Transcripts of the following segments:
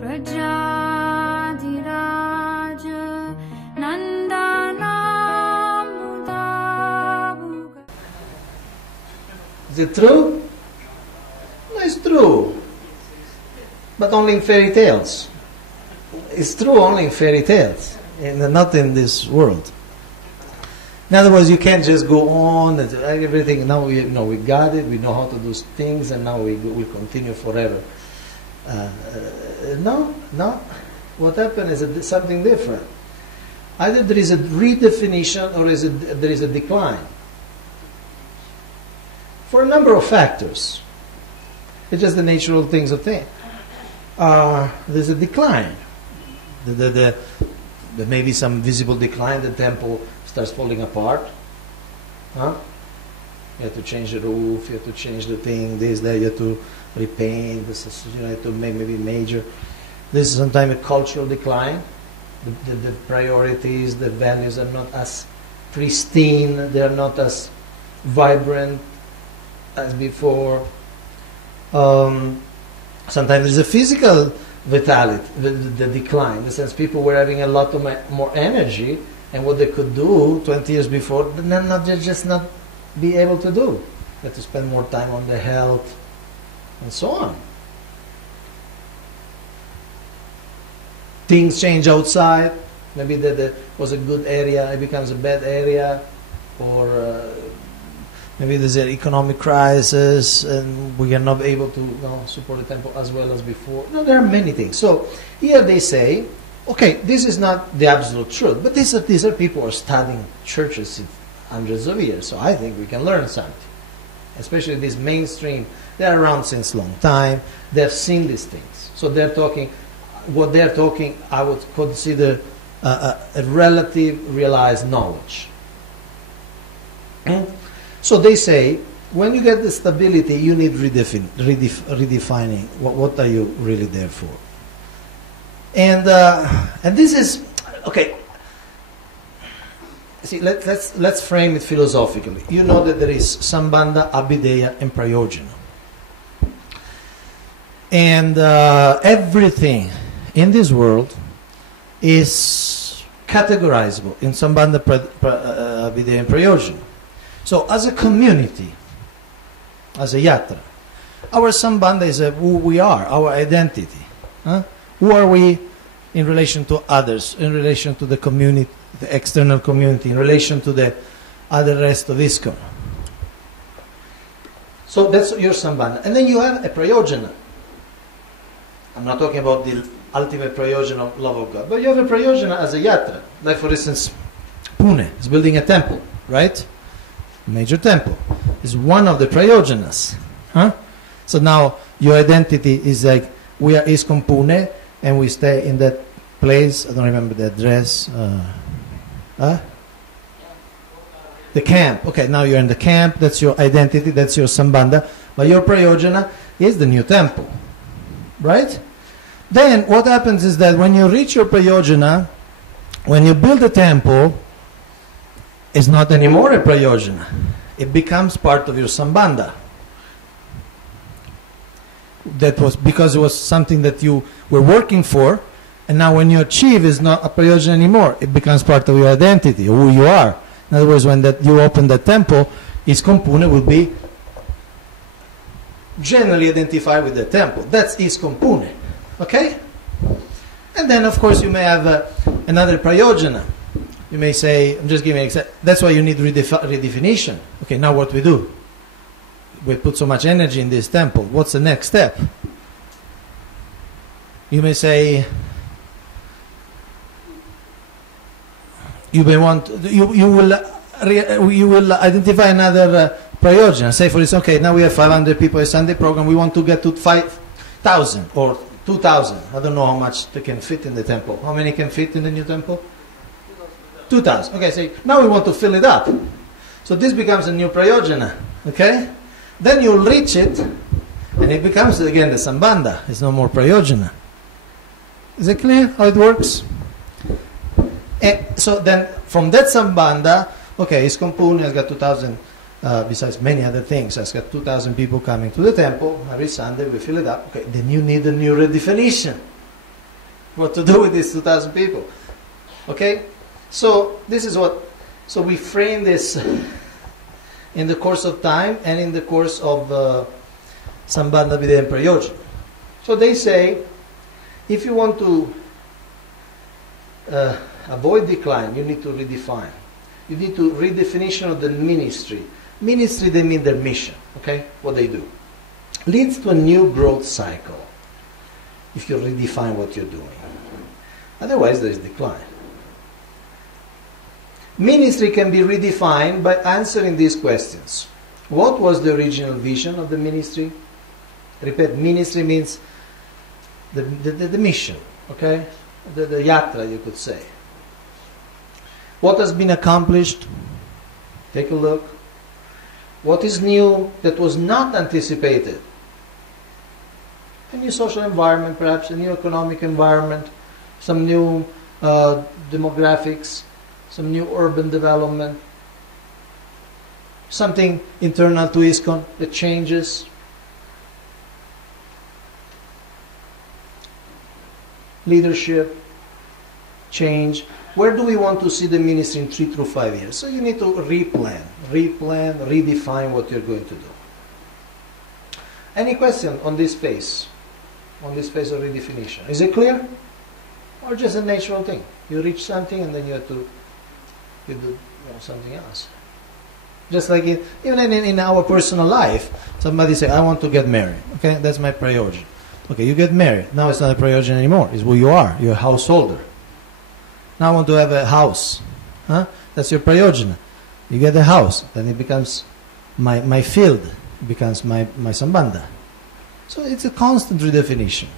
Is it true? No, it's true. But only in fairy tales. It's true only in fairy tales, and not in this world. In other words, you can't just go on and everything. Now we got it. We know how to do things, and now we continue forever. No. What happened is something different. Either there is a redefinition or there is a decline. For a number of factors. It's just the natural things of things. There's a decline. There may be some visible decline. The temple starts falling apart. You have to change the roof. You have to change the thing. This, that. You have to repaint. You have to make maybe major. This is sometimes a cultural decline. The priorities, the values are not as pristine. They are not as vibrant as before. Sometimes there's a physical vitality, the decline, in the sense people were having a lot of more energy, and what they could do 20 years before, then just not be able to do. They had to spend more time on their health, and so on. Things change outside. Maybe there was a good area, it becomes a bad area, or maybe there's an economic crisis and we are not able to support the temple as well as before. No, there are many things. So here they say, okay, this is not the absolute truth, but these are people who are studying churches in hundreds of years. So I think we can learn something. Especially this mainstream, they're around since a long time. They've seen these things. So they're talking, what they're talking, I would consider a relative realized knowledge. So they say, when you get the stability, you need redefining. What are you really there for? And this is okay. See, let's frame it philosophically. You know that there is Sambandha, Abhideya, and Prayojana, and everything in this world is categorizable in Sambandha, Abhideya, and Prayojana. So, as a community, as a yatra, our Sambandha is who we are, our identity. Who are we in relation to others, in relation to the community, the external community, in relation to the other rest of ISKCON. So that's your Sambandha. And then you have a Prayojana. I'm not talking about the ultimate Prayojana of love of God, but you have a Prayojana as a yatra. Like, for instance, Pune is building a temple, right? Major temple is one of the Prayojanas. So now your identity is like, we are ISKCON Pune and we stay in that place. I don't remember the address. The camp. Okay, now you're in the camp. That's your identity. That's your Sambandha. But your Prayojana is the new temple. Right? Then what happens is that when you reach your Prayojana, when you build a temple, it's not anymore a Prayojana. It becomes part of your Sambandha. That was because it was something that you were working for, and now when you achieve, it's not a Prayojana anymore. It becomes part of your identity, who you are. In other words, when you open the temple, ISKCON Pune will be generally identified with the temple. That's ISKCON Pune. Okay? And then, of course, you may have another Prayojana. You may say, I'm just giving an example. That's why you need redefinition. Okay, now what we do? We put so much energy in this temple. What's the next step? You may say, you will identify another Prayojana. Say, for instance, okay, now we have 500 people a Sunday program. We want to get to 5,000 or 2,000. I don't know how much they can fit in the temple. How many can fit in the new temple? 2,000. Okay, so now we want to fill it up. So this becomes a new Prayojana. Okay? Then you'll reach it, and it becomes again the Sambandha. It's no more Prayojana. Is it clear how it works? And so then from that Sambandha, okay, ISKCON Pune has got 2,000, besides many other things, has got 2,000 people coming to the temple every Sunday. We fill it up. Okay, then you need a new redefinition. what to do with these 2,000 people. Okay? So this is what, so we frame this in the course of time and in the course of Sambandha Vidya and Prayojan. So they say, if you want to avoid decline, you need to redefine. You need to redefinition of the ministry. Ministry, they mean their mission, okay? What they do. Leads to a new growth cycle if you redefine what you're doing. Otherwise, there is decline. Ministry can be redefined by answering these questions. What was the original vision of the ministry? Repeat, ministry means the mission, okay? The yatra, you could say. What has been accomplished? Take a look. What is new that was not anticipated? A new social environment, perhaps, a new economic environment, some new demographics, some new urban development, something internal to ISKCON that changes. Leadership, change. Where do we want to see the ministry in 3 through 5 years? So you need to replan, redefine what you're going to do. Any question on this phase? On this phase of redefinition? Is it clear? Or just a natural thing? You reach something and then you have to do something else. Just like even in our personal life, somebody say, I want to get married. Okay, that's my prayojan. Okay, you get married. Now it's not a prayojan anymore. It's who you are. You're a householder. Now I want to have a house. Huh? That's your prayojana. You get a house. Then it becomes my field. It becomes my sambandha. So it's a constant redefinition.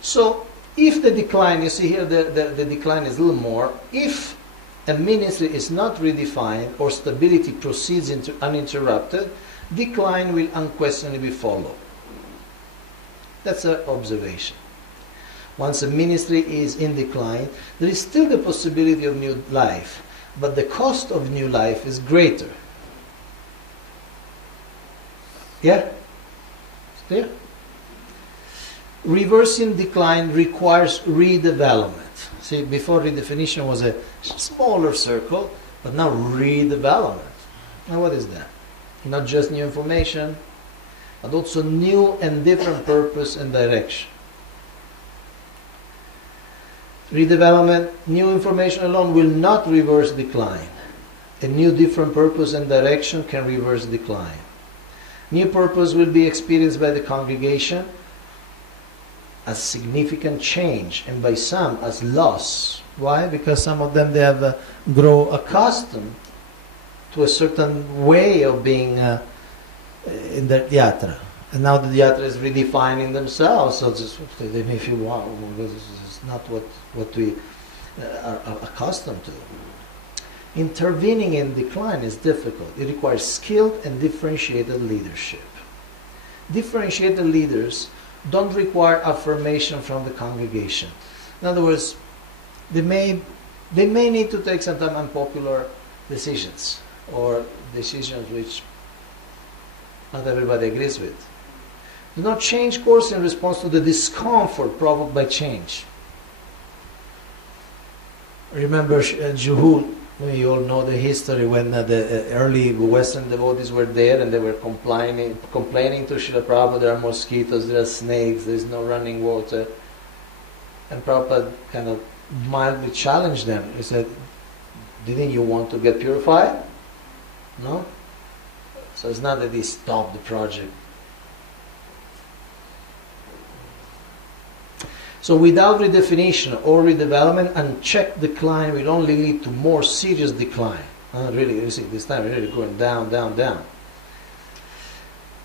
So if the decline, you see here the decline is a little more. If a ministry is not redefined or stability proceeds into uninterrupted, decline will unquestionably follow. That's an observation. Once a ministry is in decline, there is still the possibility of new life, but the cost of new life is greater. Yeah? Clear? Reversing decline requires redevelopment. See, before redefinition was a smaller circle, but now redevelopment. Now what is that? Not just new information, but also new and different purpose and direction. Redevelopment, new information alone will not reverse decline. A new different purpose and direction can reverse decline. New purpose will be experienced by the congregation as significant change and by some as loss. Why? Because some of them, they have grown accustomed to a certain way of being in their yatra. And now the yatra is redefining themselves, so just, they may feel, wow, this is not what we are accustomed to. Intervening in decline is difficult. It requires skilled and differentiated leadership. Differentiated leaders don't require affirmation from the congregation. In other words, they may need to take sometimes unpopular decisions, or decisions which not everybody agrees with. Do not change course in response to the discomfort provoked by change. Remember Juhul, you all know the history when the early Western devotees were there and they were complaining to Srila Prabhupada, there are mosquitoes, there are snakes, there is no running water. And Prabhupada kind of mildly challenged them. He said, didn't you want to get purified? No? So it's not that he stopped the project. So without redefinition or redevelopment, unchecked decline will only lead to more serious decline. Really, you see, this time really going down, down, down.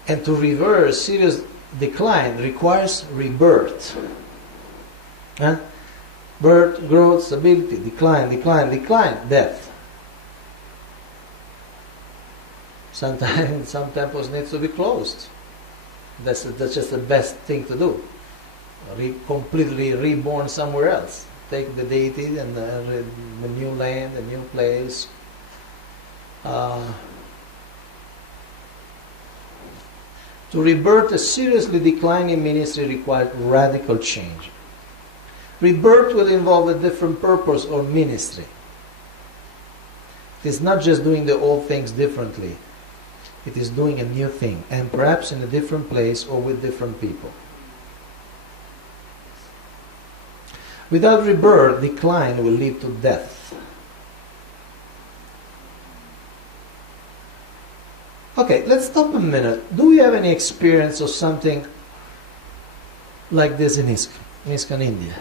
And to reverse serious decline requires rebirth. Birth, growth, stability, decline, decline, decline, death. Sometimes some temples need to be closed. That's just the best thing to do. Completely reborn somewhere else. Take the deity and the new land, the new place. To rebirth a seriously declining ministry requires radical change. Rebirth will involve a different purpose or ministry. It is not just doing the old things differently. It is doing a new thing, and perhaps in a different place or with different people. Without rebirth, decline will lead to death. Okay, let's stop a minute. Do we have any experience of something like this in ISKCON, India?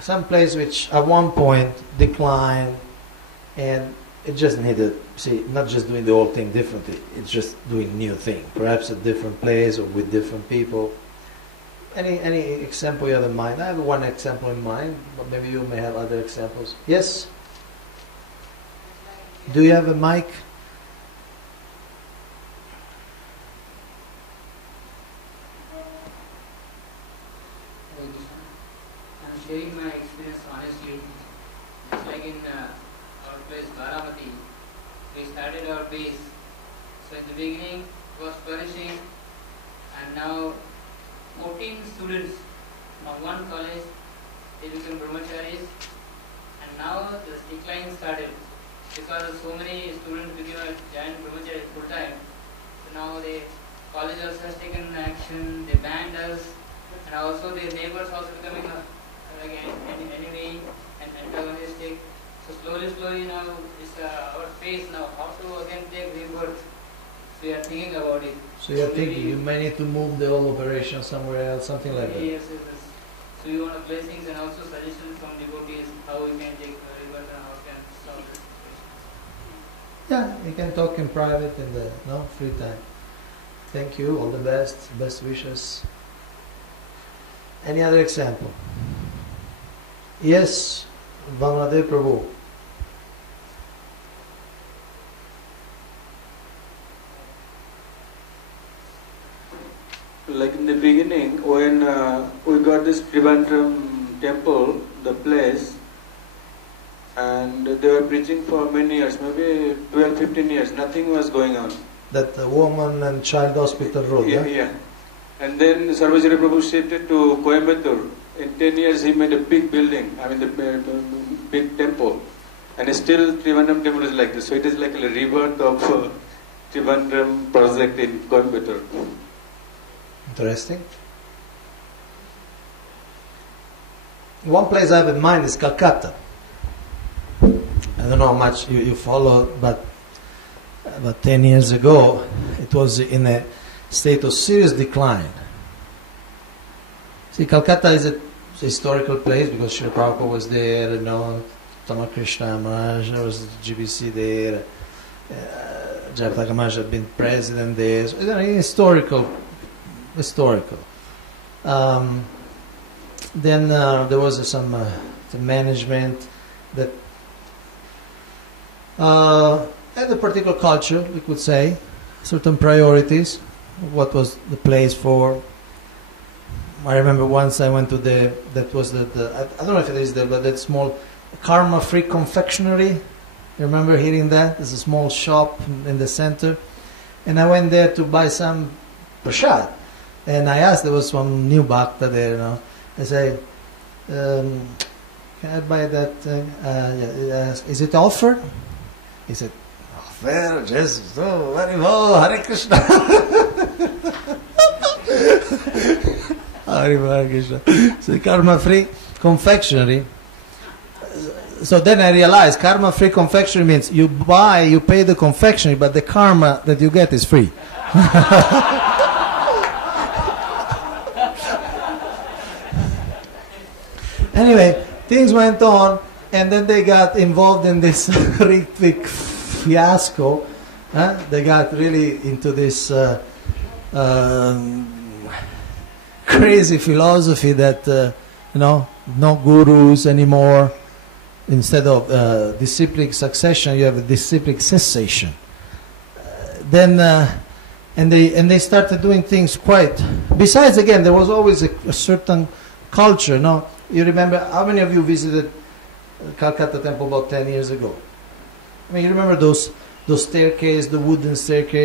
Some place which at one point declined, and it just needed, see, not just doing the old thing differently, it's just doing new thing, perhaps a different place or with different people. Any example you have in mind? I have one example in mind, but maybe you may have other examples. Yes? Do you have a mic? I'm sharing my experience honestly. It's like in our place, Baramati. We started our base. So in the beginning, it was flourishing, and now 14 students from one college, they became brahmacharis, and now the decline started because so many students became a giant brahmachari full time. So now the college also has taken action, they banned us, and also their neighbors also becoming like an enemy and antagonistic. So slowly now it's our phase now, how to again take rebirth. So we are thinking about it. So you're thinking you may need to move the whole operation somewhere else, something like that. Yes. So we want to blessings and also suggestions from devotees how we can take rebirth and how we can solve this situation. Yeah, you can talk in private in the free time. Thank you, all the best wishes. Any other example? Yes, Vaishnava Prabhu. Like in the beginning, when we got this Trivandrum temple, the place, and they were preaching for many years, maybe 12, 15 years, nothing was going on. That woman and child hospital road, yeah? And then Sarvajira Prabhu shifted to Coimbatore. In 10 years he made a big building, the big temple. And still Trivandrum temple is like this. So it is like a rebirth of Trivandrum project in Coimbatore. Interesting. One place I have in mind is Calcutta. I don't know how much you follow, but about 10 years ago, it was in a state of serious decline. See, Calcutta is a historical place because Srila Prabhupada was there, Ramakrishna Maharaj, there was GBC there, Jayapataka Maharaj had been president there. So it's historical. Then there was some management that had a particular culture, we could say, certain priorities, what was the place for. I remember once I went to I don't know if it is there, but that small karma-free confectionery. You remember hearing that? There's a small shop in the center. And I went there to buy some prasad. And I asked, there was some new bhakta there, I said, can I buy that thing? Is it offered? He said, offer, just, very well, Hare Krishna. Hare Krishna. So karma-free confectionery. So then I realized karma-free confectionery means you pay the confectionery, but the karma that you get is free. Anyway, things went on, and then they got involved in this Ritvik fiasco. They got really into this crazy philosophy that, no gurus anymore. Instead of disciplic succession, you have a disciplic cessation. And they started doing things quite. Besides, again, there was always a certain culture. No, you remember how many of you visited Calcutta Temple about 10 years ago? I mean, you remember those staircases, the wooden staircase.